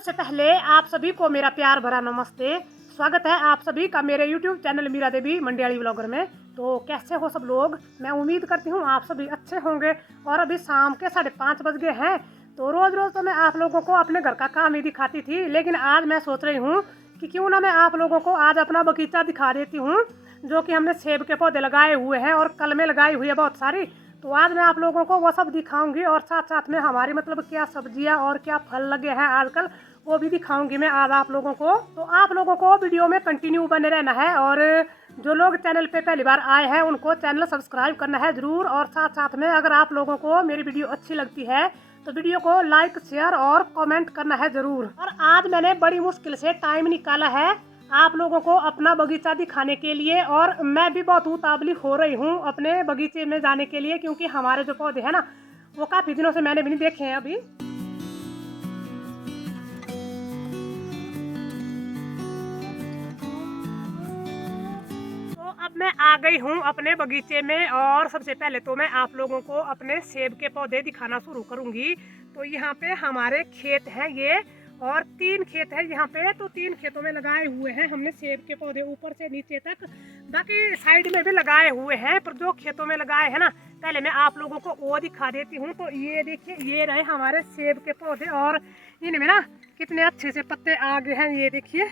सबसे पहले आप सभी को मेरा प्यार भरा नमस्ते। स्वागत है आप सभी का मेरे YouTube चैनल मीरा देवी मंडियाली व्लॉगर में। तो कैसे हो सब लोग? मैं उम्मीद करती हूँ आप सभी अच्छे होंगे। और अभी शाम के 5:30 बज गए हैं। तो रोज़ रोज़ तो मैं आप लोगों को अपने घर का काम ही दिखाती थी, लेकिन आज मैं सोच रही हूँ कि क्यों ना मैं आप लोगों को आज अपना बगीचा दिखा देती हूँ, जो कि हमने सेब के पौधे लगाए हुए हैं और कलमें लगाई हुई है बहुत सारी। तो आज मैं आप लोगों को वो सब दिखाऊंगी और साथ साथ में हमारी मतलब क्या सब्जियां और क्या फल लगे हैं आजकल, वो भी दिखाऊंगी मैं आज आप लोगों को। तो आप लोगों को वीडियो में कंटिन्यू बने रहना है और जो लोग चैनल पे पहली बार आए हैं उनको चैनल सब्सक्राइब करना है ज़रूर। और साथ साथ में अगर आप लोगों को मेरी वीडियो अच्छी लगती है तो वीडियो को लाइक शेयर और कमेंट करना है ज़रूर। और आज मैंने बड़ी मुश्किल से टाइम निकाला है आप लोगों को अपना बगीचा दिखाने के लिए, और मैं भी बहुत उतावली हो रही हूँ अपने बगीचे में जाने के लिए, क्योंकि हमारे जो पौधे हैं ना वो काफ़ी दिनों से मैंने भी नहीं देखे हैं अभी। तो अब मैं आ गई हूँ अपने बगीचे में और सबसे पहले तो मैं आप लोगों को अपने सेब के पौधे दिखाना शुरू करूँगी। तो यहाँ पे हमारे खेत हैं ये, और 3 खेत है यहाँ पे। तो 3 खेतों में लगाए हुए हैं हमने सेब के पौधे ऊपर से नीचे तक, बाकी साइड में भी लगाए हुए हैं। पर जो खेतों में लगाए हैं ना, पहले मैं आप लोगों को वो दिखा देती हूँ। तो ये देखिए, ये रहे हमारे सेब के पौधे और इनमें ना कितने अच्छे से पत्ते आ गए हैं। ये देखिए,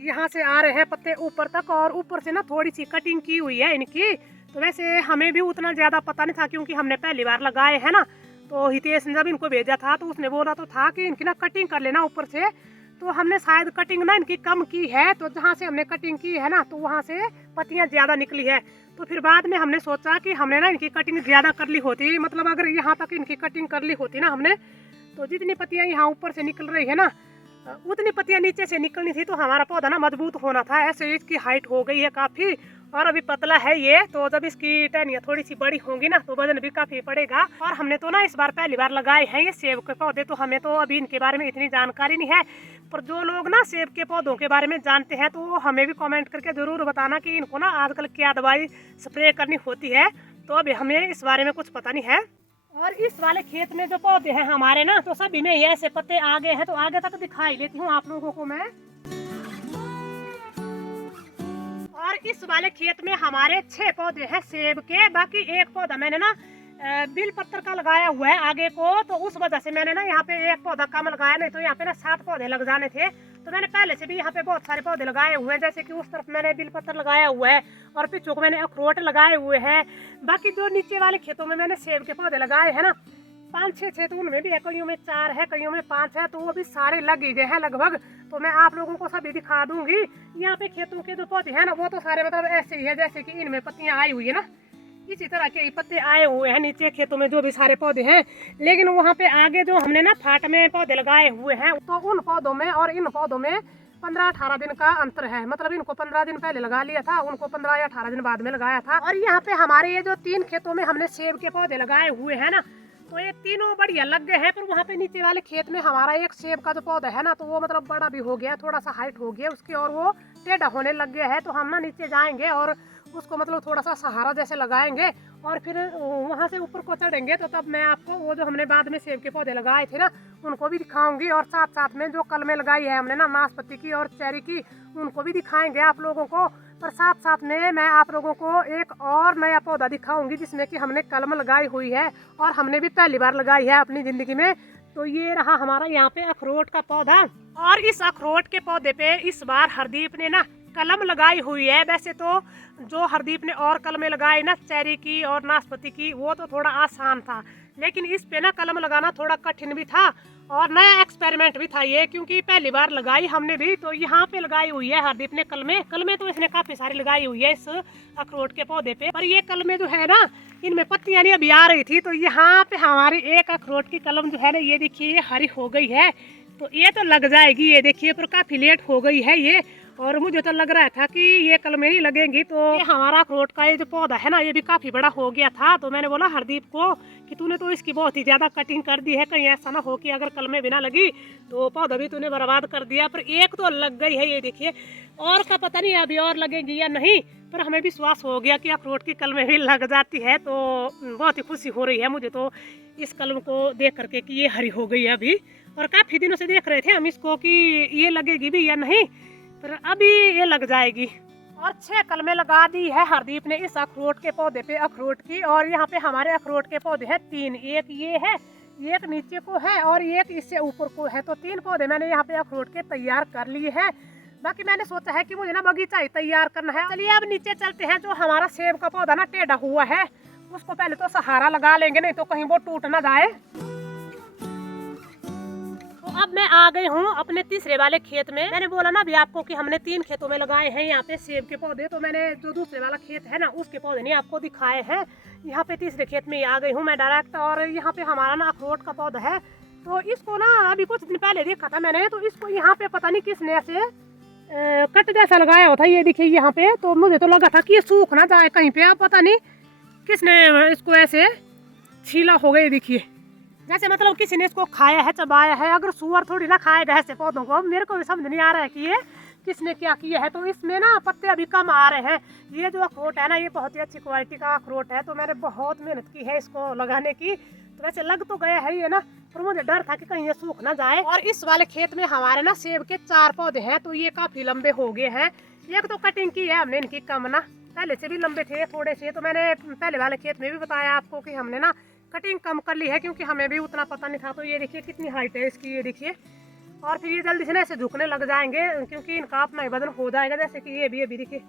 यहाँ से आ रहे हैं पत्ते ऊपर तक, और ऊपर से ना थोड़ी सी कटिंग की हुई है इनकी। तो वैसे हमें भी उतना ज़्यादा पता नहीं था, क्योंकि हमने पहली बार लगाए हैं ना। तो हितेश ने जब इनको भेजा था तो उसने बोला तो था कि इनकी ना कटिंग कर लेना ऊपर से। तो हमने शायद कटिंग ना इनकी कम की है, तो जहाँ से हमने कटिंग की है ना तो वहाँ से पत्तियाँ ज़्यादा निकली है। तो फिर बाद में हमने सोचा कि हमने ना इनकी कटिंग ज़्यादा कर ली होती, मतलब अगर यहाँ तक इनकी कटिंग कर ली होती ना हमने, तो जितनी पत्तियाँ यहाँ ऊपर से निकल रही है ना उतनी पत्तियाँ नीचे से निकलनी थी। तो हमारा पौधा ना मजबूत होना था। ऐसे इसकी हाइट हो गई है काफ़ी, और अभी पतला है ये। तो जब इसकी टहनियाँ थोड़ी सी बड़ी होंगी ना तो वजन भी काफ़ी पड़ेगा। और हमने तो ना इस बार पहली बार लगाए हैं ये सेब के पौधे, तो हमें तो अभी इनके बारे में इतनी जानकारी नहीं है। पर जो लोग ना सेब के पौधों के बारे में जानते हैं तो वो हमें भी कमेंट करके ज़रूर बताना कि इनको ना आजकल क्या दवाई स्प्रे करनी होती है। तो अभी हमें इस बारे में कुछ पता नहीं है। और इस वाले खेत में जो पौधे हैं हमारे ना, तो सभी में ये ऐसे पत्ते आगे हैं। तो आगे तक दिखाई लेती हूँ आप लोगों को मैं। और इस वाले खेत में हमारे 6 पौधे हैं सेब के। बाकी एक पौधा मैंने ना बिल पत्तर का लगाया हुआ है आगे को, तो उस वजह से मैंने ना यहाँ पे एक पौधा कम लगाया, नहीं तो यहाँ पे ना 7 पौधे लग जाने थे। तो मैंने पहले से भी यहाँ पे बहुत सारे पौधे लगाए हुए हैं, जैसे कि उस तरफ मैंने बिल पत्तर लगाया हुआ है और पीछे को मैंने अखरोट लगाए हुए हैं। बाकी जो नीचे वाले खेतों में मैंने सेब के पौधे लगाए हैं ना 5-6 तो उनमें भी है, कईयों में 4 है, कईयों में 5 है। तो वो भी सारे लग ही गए हैं लगभग। तो मैं आप लोगों को सभी दिखा दूंगी। यहाँ पे खेतों के जो पौधे हैं ना वो तो सारे मतलब ऐसे ही है, जैसे कि इनमें पत्तियां आई हुई है ना, इसी तरह के पत्ते आए हुए हैं नीचे खेतों में जो भी सारे पौधे हैं। लेकिन वहाँ पे आगे जो हमने ना फाट में पौधे लगाए हुए हैं, तो उन पौधों में और इन पौधों में 15-18 दिन का अंतर है। मतलब इनको 15 दिन पहले लगा लिया था, उनको 15 या 18 दिन बाद में लगाया था। और यहाँ पे हमारे ये जो 3 खेतों में हमने सेब के पौधे लगाए हुए हैं ना, तो ये तीनों बढ़िया लग गए हैं। पर वहाँ पे नीचे वाले खेत में हमारा एक सेब का जो पौधा है ना, तो वो मतलब बड़ा भी हो गया, थोड़ा सा हाइट हो गया उसकी, और वो टेढ़ा होने लग गया है। तो हम ना नीचे जाएंगे और उसको मतलब थोड़ा सा सहारा जैसे लगाएंगे, और फिर वहाँ से ऊपर को चढ़ेंगे। तो तब मैं आपको वो जो हमने बाद में सेब के पौधे लगाए थे ना उनको भी दिखाऊंगी। और साथ साथ में जो कलमें लगाई है हमने ना नाशपाती की और चेरी की, उनको भी दिखाएंगे आप लोगों को। पर साथ साथ में मैं आप लोगों को एक और नया पौधा दिखाऊंगी जिसमें कि हमने कलम लगाई हुई है, और हमने भी पहली बार लगाई है अपनी ज़िंदगी में। तो ये रहा हमारा यहाँ पे अखरोट का पौधा। और इस अखरोट के पौधे पे इस बार हरदीप ने ना कलम लगाई हुई है। वैसे तो जो हरदीप ने और कलमें लगाई ना चेरी की और नाशपाती की, वो तो थोड़ा आसान था, लेकिन इस पे ना कलम लगाना थोड़ा कठिन भी था और नया एक्सपेरिमेंट भी था ये, क्योंकि पहली बार लगाई हमने भी। तो यहाँ पे लगाई हुई है हरदीप ने कलमें तो इसने काफी सारी लगाई हुई है इस अखरोट के पौधे पे। पर ये कलमें जो है ना इनमें पत्तियां नहीं अभी आ रही थी। तो यहाँ पे हमारी एक अखरोट की कलम जो है ना, ये देखिए ये हरी हो गई है। तो ये तो लग जाएगी, ये देखिए, पर काफी लेट हो गई है ये। और मुझे तो लग रहा था कि ये कलमें नहीं लगेंगी। तो हमारा अखरोट का ये जो पौधा है ना ये भी काफी बड़ा हो गया था। तो मैंने बोला हरदीप को कि तूने तो इसकी बहुत ही ज्यादा कटिंग कर दी है, कहीं ऐसा ना हो कि अगर कलमें भी ना लगी तो पौधा भी तूने बर्बाद कर दिया। पर एक तो लग गई है, ये देखिए, और का पता नहीं अभी और लगेगी या नहीं। पर हमें विश्वास हो गया कि अखरोट की कलमें भी लग जाती है। तो बहुत ही खुशी हो रही है मुझे तो इस कलम को देख करके कि ये हरी हो गई है अभी। और काफ़ी दिनों से देख रहे थे हम इसको कि ये लगेगी भी या नहीं, पर अभी ये लग जाएगी। और 6 कलमें लगा दी है हरदीप ने इस अखरोट के पौधे पे अखरोट की। और यहाँ पे हमारे अखरोट के पौधे हैं 3, एक ये है, एक नीचे को है और एक इससे ऊपर को है। तो 3 पौधे मैंने यहाँ पे अखरोट के तैयार कर लिए हैं। बाकी मैंने सोचा है कि मुझे ना बगीचा ही तैयार करना है। चलिए अब नीचे चलते हैं। जो हमारा सेब का पौधा ना टेढ़ा हुआ है उसको पहले तो सहारा लगा लेंगे, नहीं तो कहीं वो टूट ना जाए। तो अब मैं आ गई हूँ अपने तीसरे वाले खेत में। मैंने बोला ना अभी आपको कि हमने 3 खेतों में लगाए हैं यहाँ पे सेब के पौधे। तो मैंने जो दूसरे वाला खेत है ना उसके पौधे नहीं आपको दिखाए हैं। यहाँ पे तीसरे खेत में आ गई हूँ मैं डायरेक्ट। और यहाँ पे हमारा ना अखरोट का पौधा है। तो इसको ना अभी कुछ दिन पहले देखा था मैंने। तो इसको यहाँ पे पता नहीं किसने ऐसे कट जैसा लगाया होता, ये देखिए यहाँ पे। तो मुझे तो लगा था कि ये सूख ना जाए कहीं पे, पता नहीं किसने इसको ऐसे छीला हो गया। देखिए जैसे मतलब किसी ने इसको खाया है, चबाया है। अगर सुअर थोड़ी ना खाएगा ऐसे पौधों को। मेरे को भी समझ नहीं आ रहा है कि ये किसने क्या किया है। तो इसमें ना पत्ते अभी कम आ रहे हैं। ये जो अखरोट है ना ये बहुत ही अच्छी क्वालिटी का अखरोट है। तो मैंने बहुत मेहनत की है इसको लगाने की। तो वैसे लग तो गया है ये ना, पर मुझे डर था कि कहीं ये सूख ना जाए। और इस वाले खेत में हमारे ना सेब के 4 पौधे हैं। तो ये काफी लंबे हो गए हैं। एक तो कटिंग की है हमने इनकी कम ना, पहले से भी लंबे थे थोड़े से। तो मैंने पहले वाले खेत में भी बताया आपको कि हमने ना कटिंग कम कर ली है, क्योंकि हमें भी उतना पता नहीं था। तो ये देखिए कितनी हाइट है इसकी, ये देखिए। और फिर ये जल्दी से ना ऐसे झुकने लग जाएंगे, क्योंकि इनका अपना ही वजन हो जाएगा। जैसे कि ये भी अभी देखिए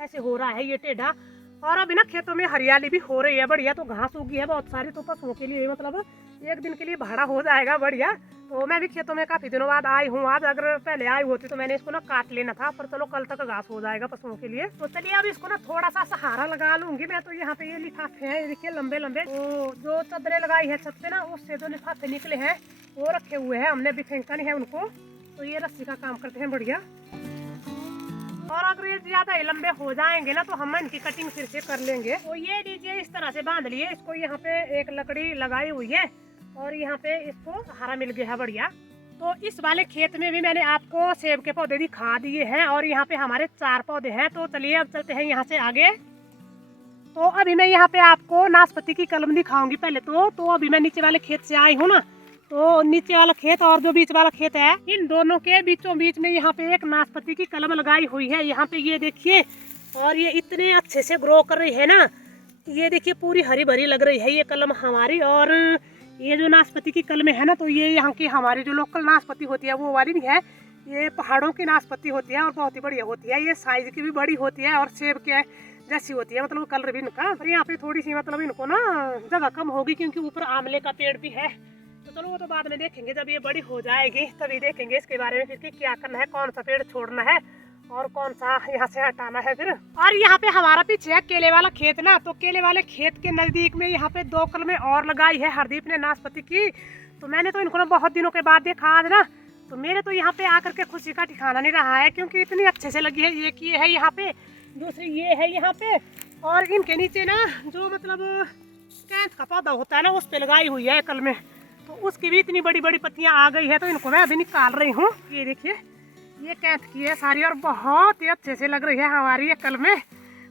ऐसे हो रहा है ये टेढ़ा। और अभी ना खेतों में हरियाली भी हो रही है बढ़िया। तो घास उगी है बहुत सारी। तो पशुओं के लिए मतलब एक दिन के लिए भाड़ा हो जाएगा बढ़िया। तो मैं भी खेतों में काफी दिनों बाद आई हूँ आज। अगर पहले आई होती तो मैंने इसको ना काट लेना था, पर चलो कल तक घास हो जाएगा पशुओं के लिए। तो चलिए अब इसको ना थोड़ा सा सहारा लगा लूंगी मैं। तो यहाँ पे ये लिफाफे हैं, ये देखिए लंबे लंबे। तो जो चादरें लगाई है छत पे ना उससे जो लिफाफे निकले हैं वो रखे हुए हैं हमने, अभी फेंका नहीं है उनको। तो ये रस्सी का काम करते हैं बढ़िया। और अगर ये ज्यादा ही लंबे हो जाएंगे ना तो हम इनकी कटिंग फिर से कर लेंगे। तो ये लीजिए इस तरह से बांध लिए इसको। यहाँ पे एक लकड़ी लगाई हुई है और यहाँ पे इसको सहारा मिल गया है बढ़िया। तो इस वाले खेत में भी मैंने आपको सेब के पौधे दिखा दिए हैं। और यहाँ पे हमारे 4 पौधे हैं। तो चलिए अब चलते हैं यहाँ से आगे। तो अभी मैं यहाँ पे आपको नाशपाती की कलम दिखाऊंगी पहले। तो अभी मैं नीचे वाले खेत से आई हूँ ना। तो नीचे वाला खेत और जो बीच वाला खेत है, इन दोनों के बीचों बीच में यहाँ पे एक नाशपाती की कलम लगाई हुई है। यहाँ पे ये देखिए, और ये इतने अच्छे से ग्रो कर रही है ना। ये देखिए पूरी हरी भरी लग रही है ये कलम हमारी। और ये जो नाशपाती की कलमें है ना, तो ये यहाँ की हमारी जो लोकल नाशपाती होती है वो वाली नहीं है। ये पहाड़ों की नाशपाती होती है और बहुत ही बढ़िया होती है। ये साइज की भी बड़ी होती है और सेब के जैसी होती है, मतलब कलर भी इनका। और यहाँ पे थोड़ी सी मतलब इनको ना जगह कम होगी, क्योंकि ऊपर आंवले का पेड़ भी है। तो चलो वो तो बाद में देखेंगे, जब ये बड़ी हो जाएगी तभी देखेंगे इसके बारे में फिर कि क्या करना है, कौन सा पेड़ छोड़ना है और कौन सा यहाँ से हटाना है फिर। और यहाँ पे हमारा पीछे है केले वाला खेत ना। तो केले वाले खेत के नजदीक में यहाँ पे 2 कलमें और लगाई है हरदीप ने नाशपाती की। तो मैंने तो इनको ना बहुत दिनों के बाद देखा आज ना। तो मेरे तो यहाँ पे आकर के खुशी का ठिकाना नहीं रहा है, क्योंकि इतनी अच्छे से लगी है। एक ये है यहाँ पे, दूसरी ये है यहाँ पे, और इनके नीचे ना जो मतलब कैंथ का पौधा होता है ना उस पे लगाई हुई है कलमें। तो उसकी भी इतनी बड़ी बड़ी पत्तियां आ गई है। तो इनको मैं अभी निकाल रही हूँ। ये देखिए ये कैंथ की है सारी, और बहुत ही अच्छे से लग रही है हमारी ये कलमें।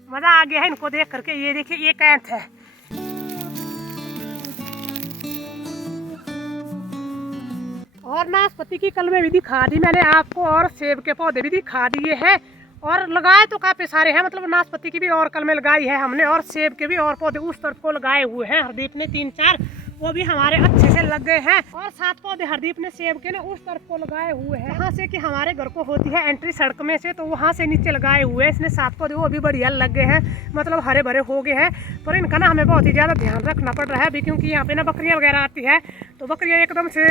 मजा आ गया है इनको देख करके। ये देखिए ये कैंथ है। और नाशपाती की कलमें भी दिखा दी मैंने आपको, और सेब के पौधे भी दिखा दिए हैं। और लगाए तो काफी सारे हैं, मतलब नाशपाती की भी और कलमें लगाई है हमने, और सेब के भी और पौधे उस तरफ को लगाए हुए हैं हरदीप ने 3-4, वो भी हमारे अच्छे से लग गए हैं। और 7 पौधे हरदीप ने सेब के ना उस तरफ को लगाए हुए हैं, वहाँ से कि हमारे घर को होती है एंट्री सड़क में से। तो वहाँ से नीचे लगाए हुए हैं इसने 7 पौधे, वो भी बढ़िया लग गए हैं, मतलब हरे भरे हो गए हैं। पर इनका ना हमें बहुत ही ज़्यादा ध्यान रखना पड़ रहा है अभी, क्योंकि यहाँ पे ना बकरियाँ वगैरह आती है। तो बकरियाँ एकदम से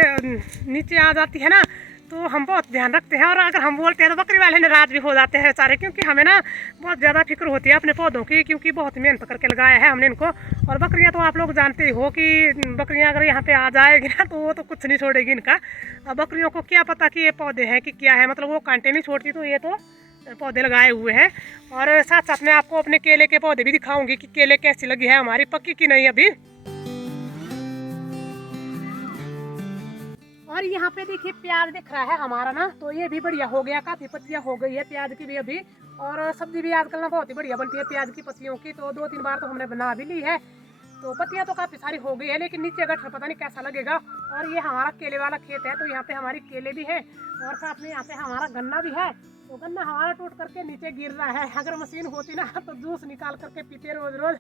नीचे आ जाती है ना, तो हम बहुत ध्यान रखते हैं। और अगर हम बोलते हैं तो बकरी वाले नाराज भी हो जाते हैं सारे, क्योंकि हमें ना बहुत ज़्यादा फिक्र होती है अपने पौधों की, क्योंकि बहुत मेहनत करके लगाया है हमने इनको। और बकरियां तो आप लोग जानते ही हो कि बकरियां अगर यहाँ पे आ जाएगी ना तो वो तो कुछ नहीं छोड़ेगी इनका। अब बकरियों को क्या पता कि ये पौधे हैं कि क्या है, मतलब वो कांटे नहीं छोड़ती। तो ये तो पौधे लगाए हुए हैं। और साथ साथ में आपको अपने केले के पौधे भी दिखाऊंगी कि केले कैसी लगी है हमारी, पक्की की नहीं अभी। और यहाँ पे देखिए प्याज दिख रहा है हमारा ना, तो ये भी बढ़िया हो गया, काफी पत्तियां हो गई है प्याज की भी अभी। और सब्जी भी आजकल ना बहुत ही बढ़िया बनती है प्याज की पत्तियों की। तो 2-3 बार तो हमने बना भी ली है। तो पत्तियां तो काफ़ी सारी हो गई है, लेकिन नीचे गट्ठर पता नहीं कैसा लगेगा। और ये हमारा केले वाला खेत है, तो यहाँ पे हमारी केले भी है और साथ में यहाँ पे हमारा गन्ना भी है। तो गन्ना हमारा टूट करके नीचे गिर रहा है। अगर मशीन होती ना तो जूस निकाल करके पीते रोज रोज,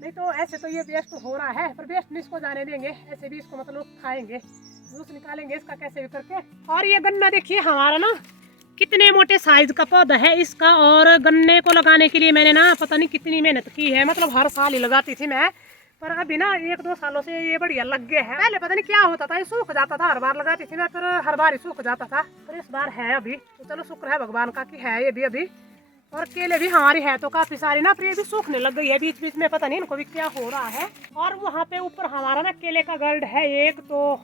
नहीं तो ऐसे तो ये वेस्ट हो रहा है, पर वेस्ट नहीं इसको जाने देंगे, ऐसे भी इसको मतलब खाएंगे, जूस निकालेंगे इसका कैसे भी करके। और ये गन्ना देखिए हमारा ना कितने मोटे साइज का पौधा है इसका। और गन्ने को लगाने के लिए मैंने ना पता नहीं कितनी मेहनत की है, मतलब हर साल ही लगाती थी मैं, पर अभी ना 1-2 सालों से ये बढ़िया लग गए हैं। पहले पता नहीं क्या होता था, ये सूख जाता था, हर बार लगाती थी मैं, पर हर बार ही सूख जाता था, पर इस बार है अभी। तो चलो शुक्र है भगवान का कि है ये भी अभी। और केले भी हमारी है तो काफी सारी ना, पर ये भी सूखने लग गई है बीच बीच में, पता नहीं इनको भी क्या हो रहा है। और वहाँ पे ऊपर हमारा ना केले का गर्ड है एक, तो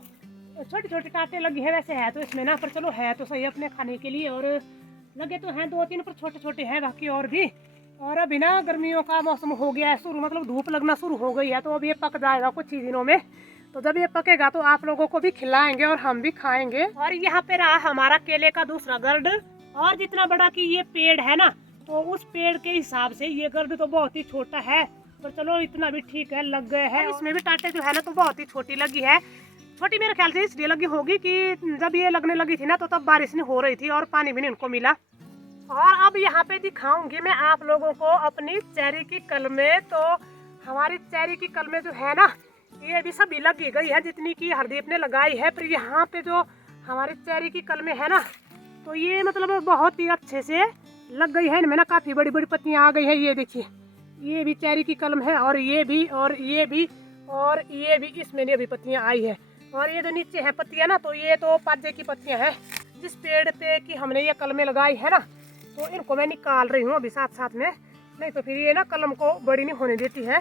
छोटी छोटी टाटे लगी है वैसे है तो इसमें ना, पर चलो है तो सही अपने खाने के लिए। और लगे तो हैं 2-3 पर छोटे छोटे हैं बाकी और भी। और अभी ना गर्मियों का मौसम हो गया है शुरू, मतलब धूप लगना शुरू हो गई है, तो अब ये पक जाएगा कुछ ही दिनों में। तो जब ये पकेगा तो आप लोगों को भी खिलाएंगे और हम भी खाएंगे। और यहाँ पे रहा हमारा केले का दूसरा गर्ड। और जितना बड़ा कि ये पेड़ है ना, तो उस पेड़ के हिसाब से ये गर्द तो बहुत ही छोटा है, पर चलो इतना भी ठीक है, लग गए हैं। इसमें भी टाटे जो है ना तो बहुत ही छोटी लगी है। छोटी मेरे ख्याल से इसलिए लगी होगी कि जब ये लगने लगी थी ना तो तब बारिश नहीं हो रही थी और पानी भी नहीं इनको मिला। और अब यहाँ पे दिखाऊंगी मैं आप लोगों को अपनी चेरी की कलमें। तो हमारी चेरी की कलमें जो है ना, ये भी सभी लगी गई है जितनी की हरदीप ने लगाई है। पर यहाँ पे जो हमारी चेरी की कलमें है ना, तो ये मतलब बहुत ही अच्छे से लग गई है, इनमें ना काफ़ी बड़ी बड़ी पत्तियाँ आ गई है। ये देखिए, ये भी चेरी की कलम है, और ये भी, और ये भी, और ये भी, इसमें भी अभी पत्तियाँ आई है। और ये जो नीचे है पत्तियाँ ना, तो ये तो पाजे की पत्तियाँ हैं जिस पेड़ पे कि हमने ये कलमें लगाई है ना, तो इनको मैं निकाल रही हूँ अभी साथ साथ में, नहीं तो फिर ये ना कलम को बड़ी नहीं होने देती है।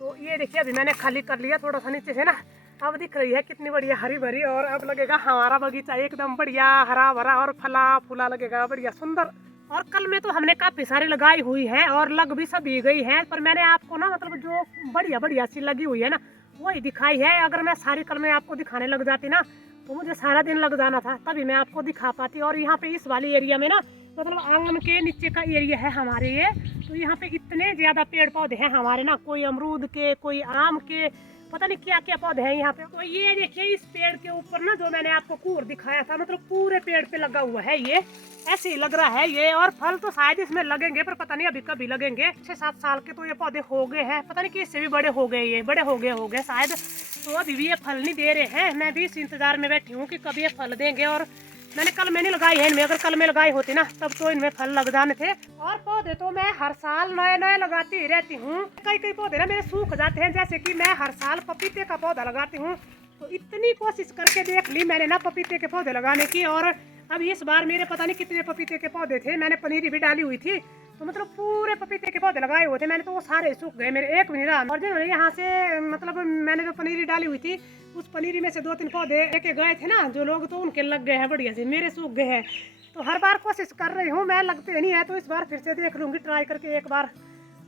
तो ये देखिए अभी मैंने खाली कर लिया थोड़ा सा नीचे से ना, अब दिख रही है कितनी बढ़िया हरी भरी। और अब लगेगा हमारा बगीचा एकदम बढ़िया हरा भरा और फला फूला लगेगा बढ़िया सुंदर। और कल में तो हमने काफ़ी सारी लगाई हुई है और लग भी सभी गई है, पर मैंने आपको ना मतलब जो बढ़िया बढ़िया सी लगी हुई है ना वही दिखाई है। अगर मैं सारी कलमें आपको दिखाने लग जाती ना तो मुझे सारा दिन लग जाना था, तभी मैं आपको दिखा पाती। और यहाँ पे इस वाली एरिया में ना, मतलब आंगन के नीचे का एरिया है हमारे ये, तो यहाँ पे इतने ज़्यादा पेड़ पौधे हैं हमारे ना, कोई अमरूद के, कोई आम के, पता नहीं क्या क्या पौधे हैं यहाँ पे। तो ये देखिए इस पेड़ के ऊपर ना जो मैंने आपको कूर दिखाया था, मतलब पूरे पेड़ पे लगा हुआ है ये, ऐसे ही लग रहा है ये। और फल तो शायद इसमें लगेंगे, पर पता नहीं अभी कभी लगेंगे। 6-7 साल के तो ये पौधे हो गए हैं, पता नहीं कि इससे भी बड़े हो गए, ये बड़े हो गए शायद। तो अभी भी ये फल नहीं दे रहे हैं, मैं भी इस इंतजार में बैठी हूँ कि कभी ये फल देंगे। और मैंने कल में नहीं लगाई है इनमें, अगर कल में लगाई होती ना तब तो इनमें फल लग जाने थे। और पौधे तो मैं हर साल नए नए लगाती ही रहती हूँ। कई पौधे ना मेरे सूख जाते हैं, जैसे कि मैं हर साल पपीते का पौधा लगाती हूँ। तो इतनी कोशिश करके देख ली मैंने ना पपीते के पौधे लगाने की, और अब इस बार मेरे पता नहीं कितने पपीते के पौधे थे, मैंने पनीरी भी डाली हुई थी, तो मतलब पूरे पपीते के पौधे लगाए हुए थे मैंने, तो वो सारे सूख गए मेरे, एक भी नहीं रहा। और जिन्होंने यहाँ से मतलब मैंने जो पनीरी डाली हुई थी उस पनीरी में से 2-3 पौधे लेके गए थे ना जो लोग, तो उनके लग गए हैं बढ़िया से, मेरे सूख गए हैं। तो हर बार कोशिश कर रही हूँ मैं, लगते नहीं है, तो इस बार फिर से देख लूँगी ट्राई करके एक बार।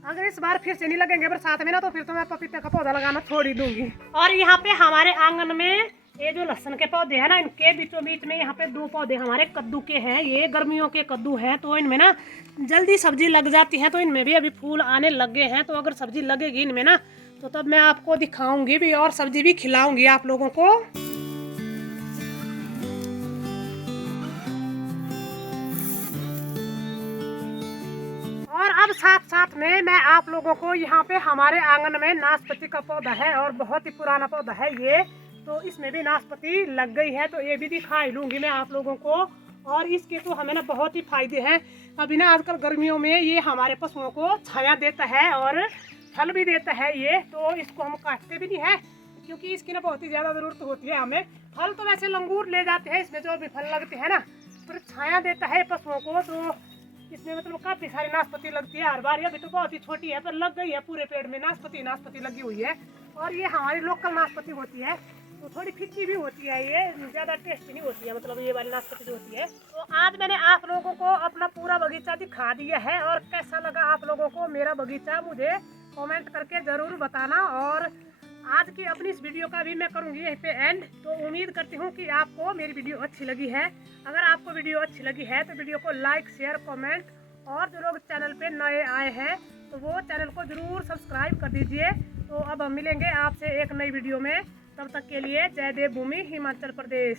अगर इस बार फिर से नहीं लगेंगे बरसात में ना, तो फिर तो मैं पपीते का पौधा लगाना छोड़ ही दूंगी। और यहाँ पे हमारे आंगन में ये जो लहसुन के पौधे हैं ना, इनके बीचों बीच में यहाँ पे 2 पौधे हमारे कद्दू के हैं। ये गर्मियों के कद्दू हैं, तो इनमें ना जल्दी सब्जी लग जाती है, तो इनमें भी अभी फूल आने लगे हैं। तो अगर सब्जी लगेगी इनमें ना, तो तब मैं आपको दिखाऊंगी भी और सब्जी भी खिलाऊंगी आप लोगों को। और अब साथ साथ में मैं आप लोगों को यहाँ पे हमारे आंगन में नाशपाती का पौधा है, और बहुत ही पुराना पौधा है ये, तो इसमें भी नाशपाती लग गई है, तो ये भी दिखाई लूँगी मैं आप लोगों को। और इसके तो हमें ना बहुत ही फायदे हैं। अभी ना आजकल गर्मियों में ये हमारे पशुओं को छाया देता है और फल भी देता है ये, तो इसको हम काटते भी नहीं है क्योंकि इसकी ना बहुत ही ज़्यादा ज़रूरत होती है हमें। फल तो वैसे लंगूर ले जाते हैं इसमें जो भी फल लगते हैं ना, पर छाया देता है पशुओं को, तो इसमें मतलब काफ़ी सारी नाशपाती लगती है हर बार। अभी तो बहुत ही छोटी है पर लग गई है पूरे पेड़ में, नाशपाती लगी हुई है। और ये हमारी लोकल नाशपाती होती है, तो थोड़ी फीकी भी होती है, ये ज़्यादा टेस्टी नहीं होती है, मतलब ये वाली नाशपाती जो होती है। तो आज मैंने आप लोगों को अपना पूरा बगीचा दिखा दिया है, और कैसा लगा आप लोगों को मेरा बगीचा मुझे कमेंट करके ज़रूर बताना। और आज की अपनी इस वीडियो का भी मैं करूँगी यहीं पे एंड। तो उम्मीद करती हूँ कि आपको मेरी वीडियो अच्छी लगी है। अगर आपको वीडियो अच्छी लगी है तो वीडियो को लाइक, शेयर, कमेंट, और जो लोग चैनल पे नए आए हैं तो वो चैनल को ज़रूर सब्सक्राइब कर दीजिए। तो अब हम मिलेंगे आपसे एक नई वीडियो में, तब तक के लिए जय देवभूमि हिमाचल प्रदेश।